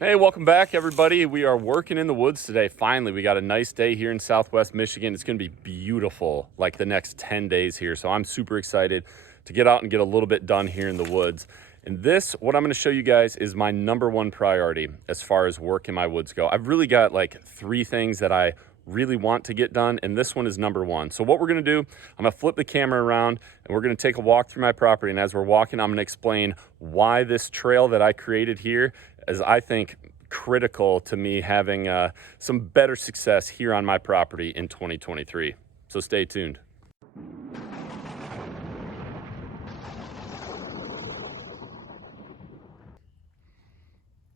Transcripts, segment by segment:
Hey, welcome back, everybody. We are working in the woods today. Finally, we got a nice day here in Southwest Michigan. It's going to be beautiful like the next 10 days here. So I'm super excited to get out and get a little bit done here in the woods. And this, what I'm going to show you guys, is my number one priority as far as work in my woods go. I've really got like 3 things that I really want to get done, and this one is number one. So what we're going to do, I'm going to flip the camera around and we're going to take a walk through my property. And as we're walking, I'm going to explain why this trail that I created here is, I think, critical to me having some better success here on my property in 2023. So stay tuned.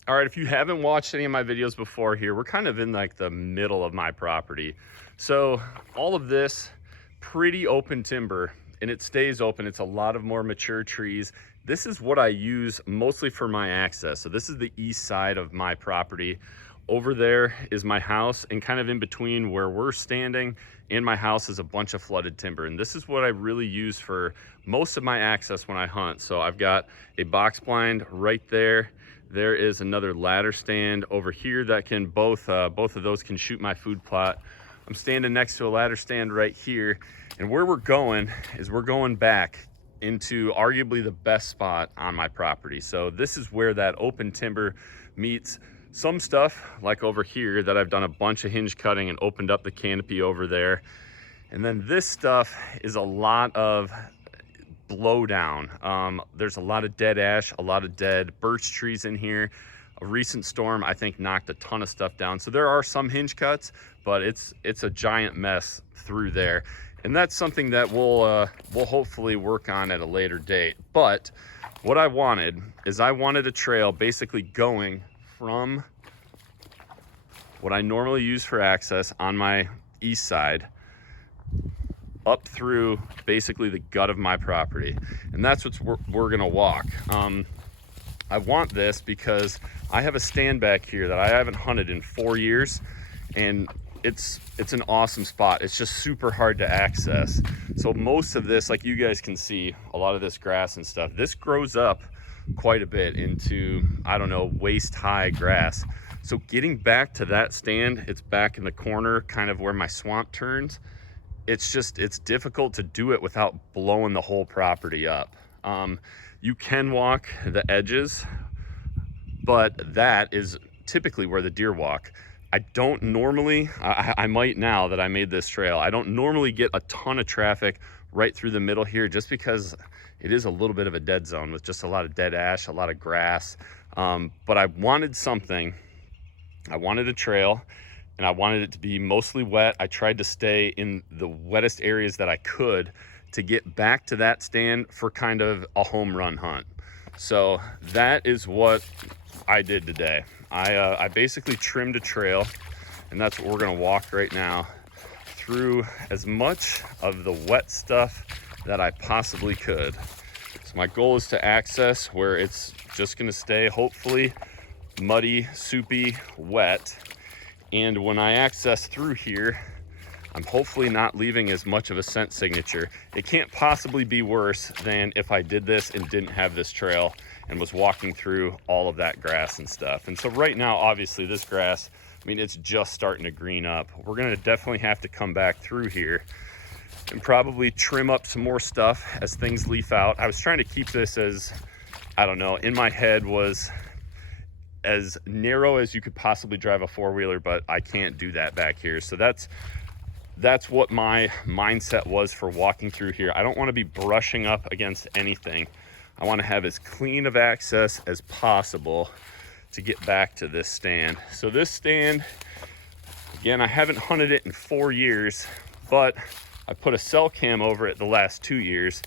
All right, if you haven't watched any of my videos before here, we're kind of in like the middle of my property. So all of this pretty open timber, and it stays open. It's a lot of more mature trees. This is what I use mostly for my access. So this is the east side of my property. Over there is my house, and kind of in between where we're standing and my house is a bunch of flooded timber. And this is what I really use for most of my access when I hunt. So I've got a box blind right there. There is another ladder stand over here that can both of those can shoot my food plot. I'm standing next to a ladder stand right here. And where we're going is we're going back into arguably the best spot on my property. So this is where that open timber meets some stuff like over here that I've done a bunch of hinge cutting and opened up the canopy over there. And then this stuff is a lot of blowdown. There's a lot of dead ash, a lot of dead birch trees in here. A recent storm, I think, knocked a ton of stuff down. So there are some hinge cuts, but it's a giant mess through there. And that's something that we'll hopefully work on at a later date. But what I wanted is I wanted a trail basically going from what I normally use for access on my east side up through basically the gut of my property. And that's what we're gonna walk. I want this because I have a stand back here that I haven't hunted in 4 years, and it's an awesome spot. It's just super hard to access. So most of this, like you guys can see, a lot of this grass and stuff, this grows up quite a bit into, I don't know, waist high grass. So getting back to that stand, it's back in the corner, kind of where my swamp turns. It's difficult to do it without blowing the whole property up. You can walk the edges, but that is typically where the deer walk. I don't normally, I might now that I made this trail, I don't normally get a ton of traffic right through the middle here, just because it is a little bit of a dead zone with just a lot of dead ash, a lot of grass. But I wanted something, I wanted a trail, and I wanted it to be mostly wet. I tried to stay in the wettest areas that I could to get back to that stand for kind of a home run hunt. So that is what I did today. I basically trimmed a trail, and that's what we're gonna walk right now through as much of the wet stuff that I possibly could. So my goal is to access where it's just gonna stay hopefully muddy, soupy, wet. And when I access through here, I'm hopefully not leaving as much of a scent signature. It can't possibly be worse than if I did this and didn't have this trail and was walking through all of that grass and stuff. And so right now, obviously this grass, I mean, it's just starting to green up. We're gonna definitely have to come back through here and probably trim up some more stuff as things leaf out. I was trying to keep this as, I don't know, in my head was as narrow as you could possibly drive a 4-wheeler, but I can't do that back here. So that's what my mindset was for walking through here. I don't want to be brushing up against anything. I want to have as clean of access as possible to get back to this stand. So this stand, again, I haven't hunted it in 4 years, but I put a cell cam over it the last 2 years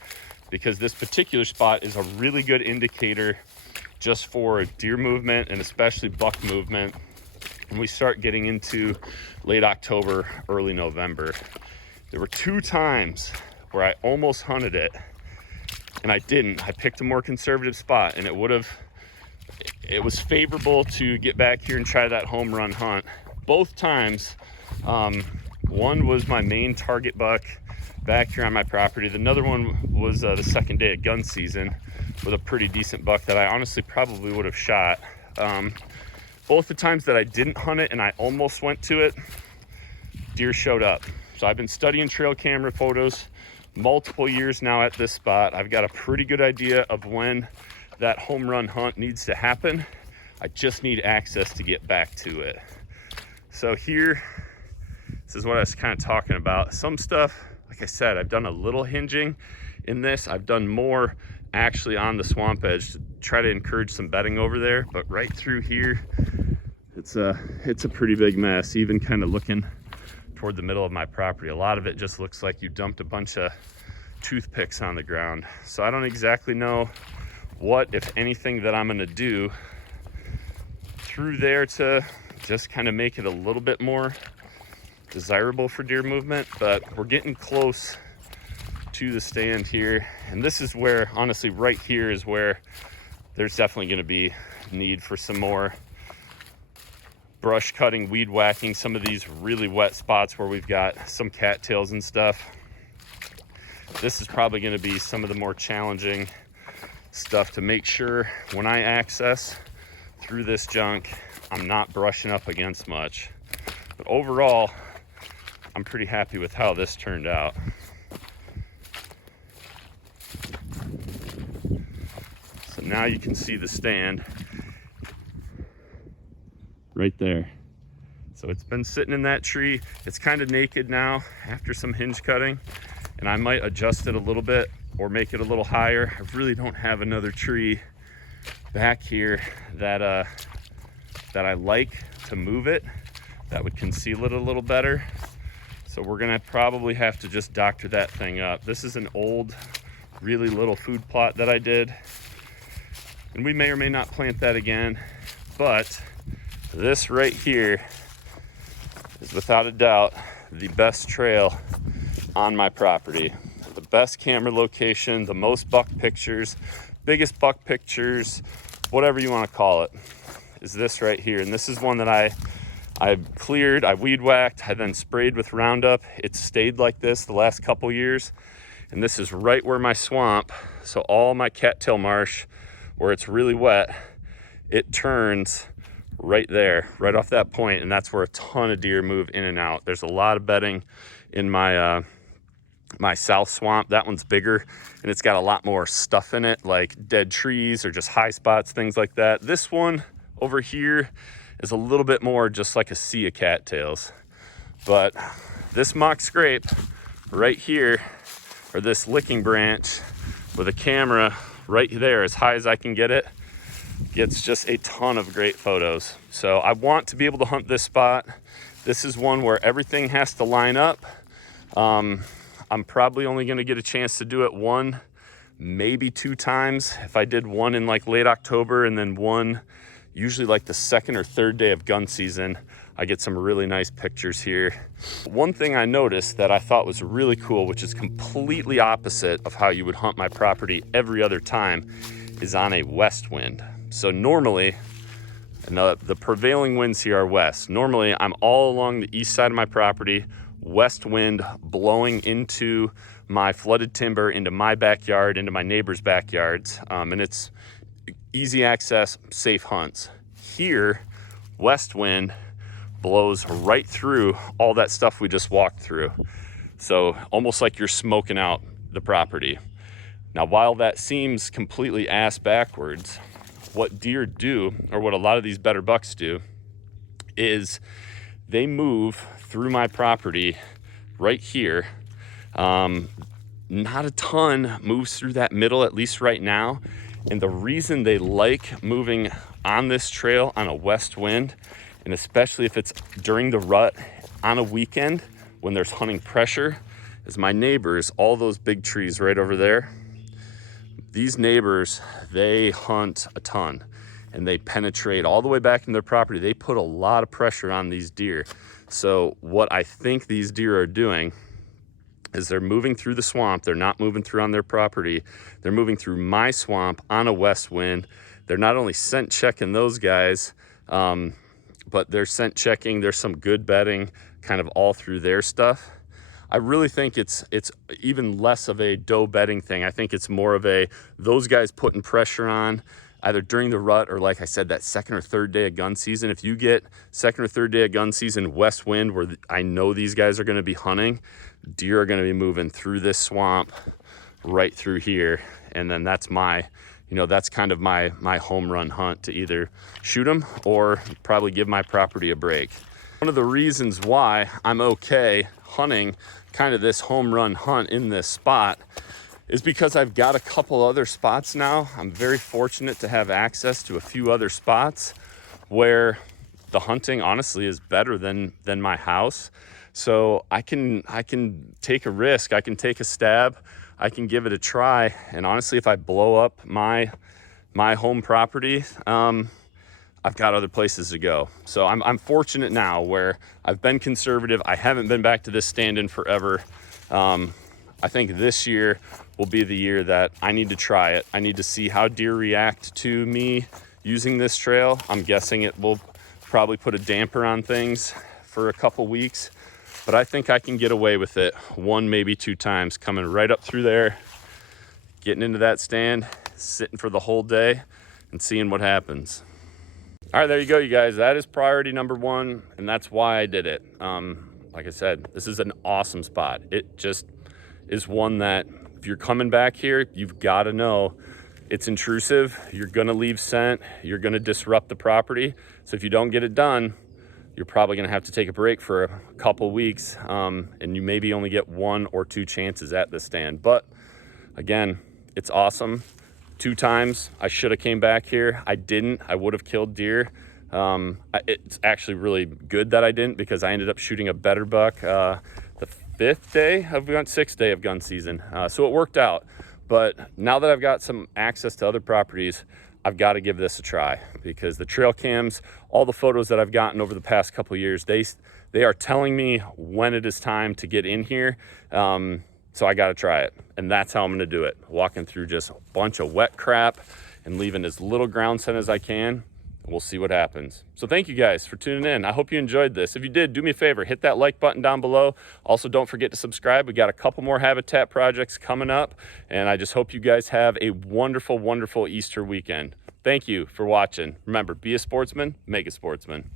because this particular spot is a really good indicator just for deer movement and especially buck movement. And we start getting into late October, early November. There were 2 times where I almost hunted it and I didn't. I picked a more conservative spot, and it was favorable to get back here and try that home run hunt. Both times, one was my main target buck back here on my property. Another one was the second day of gun season with a pretty decent buck that I honestly probably would have shot. Both the times that I didn't hunt it and I almost went to it, deer showed up. So I've been studying trail camera photos multiple years now at this spot. I've got a pretty good idea of when that home run hunt needs to happen. I just need access to get back to it. So here, this is what I was kind of talking about. Some stuff, like I said, I've done a little hinging in this. I've done more actually on the swamp edge to try to encourage some bedding over there. But right through here, it's a pretty big mess, even kind of looking toward the middle of my property. A lot of it just looks like you dumped a bunch of toothpicks on the ground. So I don't exactly know what, if anything, that I'm gonna do through there to just kind of make it a little bit more desirable for deer movement, but we're getting close to the stand here. And this is where, honestly, right here is where there's definitely gonna be need for some more brush cutting, weed whacking, some of these really wet spots where we've got some cattails and stuff. This is probably going to be some of the more challenging stuff to make sure when I access through this junk, I'm not brushing up against much. But overall, I'm pretty happy with how this turned out. So now you can see the stand right there. So it's been sitting in that tree. It's kind of naked now after some hinge cutting, and I might adjust it a little bit or make it a little higher. I really don't have another tree back here that I like to move it, that would conceal it a little better. So we're gonna probably have to just doctor that thing up. This is an old, really little food plot that I did, and we may or may not plant that again, but this right here is without a doubt the best trail on my property. The best camera location, the most buck pictures, biggest buck pictures, whatever you want to call it, is this right here. And this is one that I cleared, I weed whacked, I then sprayed with Roundup. It's stayed like this the last couple years. And this is right where my swamp, so all my cattail marsh, where it's really wet, it turns right there, right off that point, and that's where a ton of deer move in and out. There's a lot of bedding in my my south swamp. That one's bigger, and it's got a lot more stuff in it, like dead trees or just high spots, things like that. This one over here is a little bit more just like a sea of cattails. But this mock scrape right here, or this licking branch with a camera right there as high as I can get it, gets just a ton of great photos. So I want to be able to hunt this spot. This is one where everything has to line up. I'm probably only going to get a chance to do it one, maybe two times. If I did one in like late October and then one usually like the second or third day of gun season, I get some really nice pictures here. One thing I noticed that I thought was really cool, which is completely opposite of how you would hunt my property every other time, is on a west wind. So normally, and the prevailing winds here are west. Normally, I'm all along the east side of my property, west wind blowing into my flooded timber, into my backyard, into my neighbor's backyards, and it's easy access, safe hunts. Here, west wind blows right through all that stuff we just walked through. So almost like you're smoking out the property. Now, while that seems completely ass backwards, what deer do, or what a lot of these better bucks do, is they move through my property right here. Not a ton moves through that middle, at least right now. And the reason they like moving on this trail on a west wind, and especially if it's during the rut on a weekend when there's hunting pressure, is my neighbors, all those big trees right over there. These neighbors, they hunt a ton and they penetrate all the way back in their property. They put a lot of pressure on these deer. So what I think these deer are doing is they're moving through the swamp. They're not moving through on their property. They're moving through my swamp on a west wind. They're not only scent checking those guys, but they're scent checking. There's some good bedding kind of all through their stuff. I really think it's even less of a doe bedding thing. I think it's more of a, those guys putting pressure on. either during the rut or, like I said, that second or third day of gun season. If you get second or third day of gun season, west wind, where I know these guys are going to be hunting, deer are going to be moving through this swamp right through here. And then that's my, you know, that's kind of my home run hunt, to either shoot them or probably give my property a break. One of the reasons why I'm okay hunting kind of this home run hunt in this spot is because I've got a couple other spots now. I'm very fortunate to have access to a few other spots where the hunting honestly is better than my house. So I can take a risk, I can take a stab, I can give it a try. And honestly, if I blow up my home property, I've got other places to go. So I'm fortunate now where I've been conservative. I haven't been back to this stand in forever. I think this year will be the year that I need to try it. I need to see how deer react to me using this trail. I'm guessing it will probably put a damper on things for a couple weeks, but I think I can get away with it 1, maybe 2 times, coming right up through there, getting into that stand, sitting for the whole day and seeing what happens. All right, there you go, you guys. That is priority number 1, and that's why I did it. Like I said, this is an awesome spot. It just is one that if you're coming back here, you've got to know it's intrusive. You're going to leave scent. You're going to disrupt the property. So if you don't get it done, you're probably going to have to take a break for a couple weeks, and you maybe only get 1 or 2 chances at this stand. But again, it's awesome. 2 times I should have came back here. I didn't. I would have killed deer. It's actually really good that I didn't, because I ended up shooting a better buck the 6th day of gun season. So it worked out. But now that I've got some access to other properties, I've got to give this a try, because the trail cams, all the photos that I've gotten over the past couple of years, they are telling me when it is time to get in here. So I got to try it, and that's how I'm going to do it. Walking through just a bunch of wet crap and leaving as little ground scent as I can. We'll see what happens. So thank you guys for tuning in. I hope you enjoyed this. If you did, do me a favor, hit that like button down below. Also, don't forget to subscribe. We got a couple more habitat projects coming up, and I just hope you guys have a wonderful, wonderful Easter weekend. Thank you for watching. Remember, be a sportsman, make a sportsman.